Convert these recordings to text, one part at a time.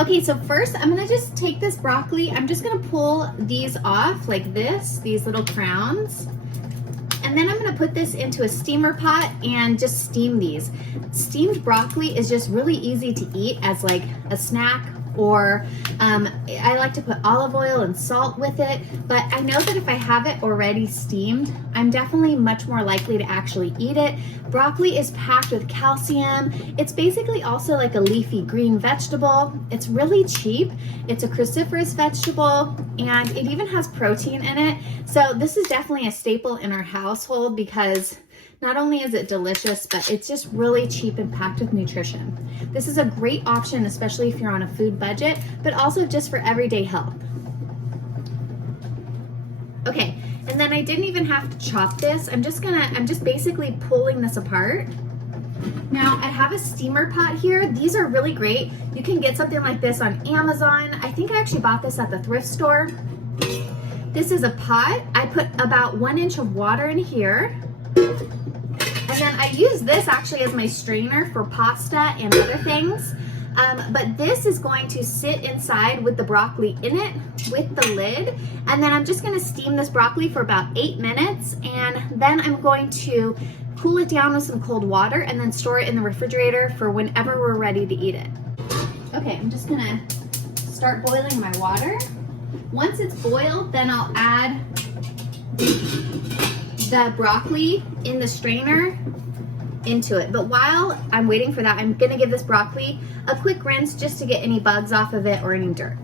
Okay, so first I'm gonna just take this broccoli. I'm just gonna pull these off like this, these little crowns. And then I'm gonna put this into a steamer pot and just steam these. Steamed broccoli is just really easy to eat as like a snack, or I like to put olive oil and salt with it, but I know that if I have it already steamed, I'm definitely much more likely to actually eat it. Broccoli is packed with calcium. It's basically also like a leafy green vegetable. It's really cheap. It's a cruciferous vegetable, and it even has protein in it. So this is definitely a staple in our household because not only is it delicious, but it's just really cheap and packed with nutrition. This is a great option, especially if you're on a food budget, but also just for everyday health. Okay, and then I didn't even have to chop this. I'm just basically pulling this apart. Now I have a steamer pot here. These are really great. You can get something like this on Amazon. I think I actually bought this at the thrift store. This is a pot. I put about 1 inch of water in here. And then I use this actually as my strainer for pasta and other things. But this is going to sit inside with the broccoli in it with the lid. And then I'm just gonna steam this broccoli for about 8 minutes. And then I'm going to cool it down with some cold water and then store it in the refrigerator for whenever we're ready to eat it. Okay, I'm just gonna start boiling my water. Once it's boiled, then I'll add the broccoli in the strainer into it. But while I'm waiting for that, I'm gonna give this broccoli a quick rinse just to get any bugs off of it or any dirt.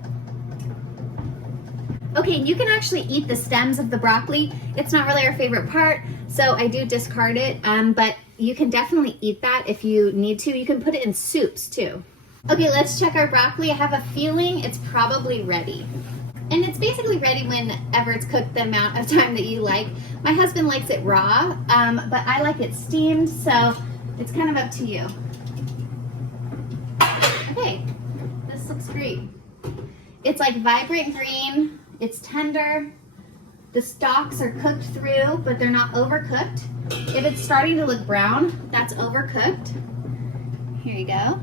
Okay, you can actually eat the stems of the broccoli. It's not really our favorite part, so I do discard it, but you can definitely eat that if you need to. You can put it in soups too. Okay, let's check our broccoli. I have a feeling it's probably ready. And it's basically ready whenever it's cooked, the amount of time that you like. My husband likes it raw, but I like it steamed, so it's kind of up to you. Okay, this looks great. It's like vibrant green, it's tender. The stalks are cooked through, but they're not overcooked. If it's starting to look brown, that's overcooked. Here you go.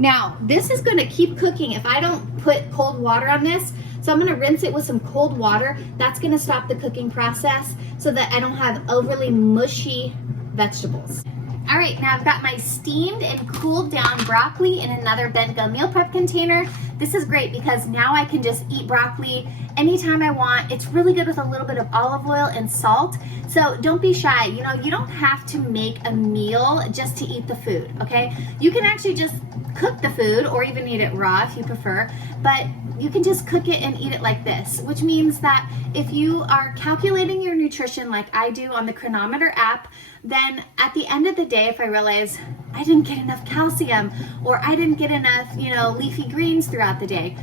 Now, this is gonna keep cooking if I don't put cold water on this. So I'm gonna rinse it with some cold water. That's gonna stop the cooking process so that I don't have overly mushy vegetables. All right, now I've got my steamed and cooled down broccoli in another Benga meal prep container. This is great because now I can just eat broccoli anytime I want. It's really good with a little bit of olive oil and salt. So don't be shy. You know, you don't have to make a meal just to eat the food, okay? You can actually just cook the food or even eat it raw if you prefer, but you can just cook it and eat it like this, which means that if you are calculating your nutrition like I do on the Chronometer app, then at the end of the day, if I realize I didn't get enough calcium or I didn't get enough, you know, leafy greens throughout the day,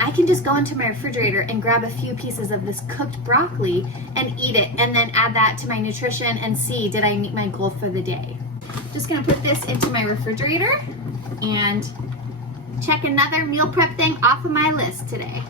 I can just go into my refrigerator and grab a few pieces of this cooked broccoli and eat it, and then add that to my nutrition and see, did I meet my goal for the day? Just gonna put this into my refrigerator and check another meal prep thing off of my list today.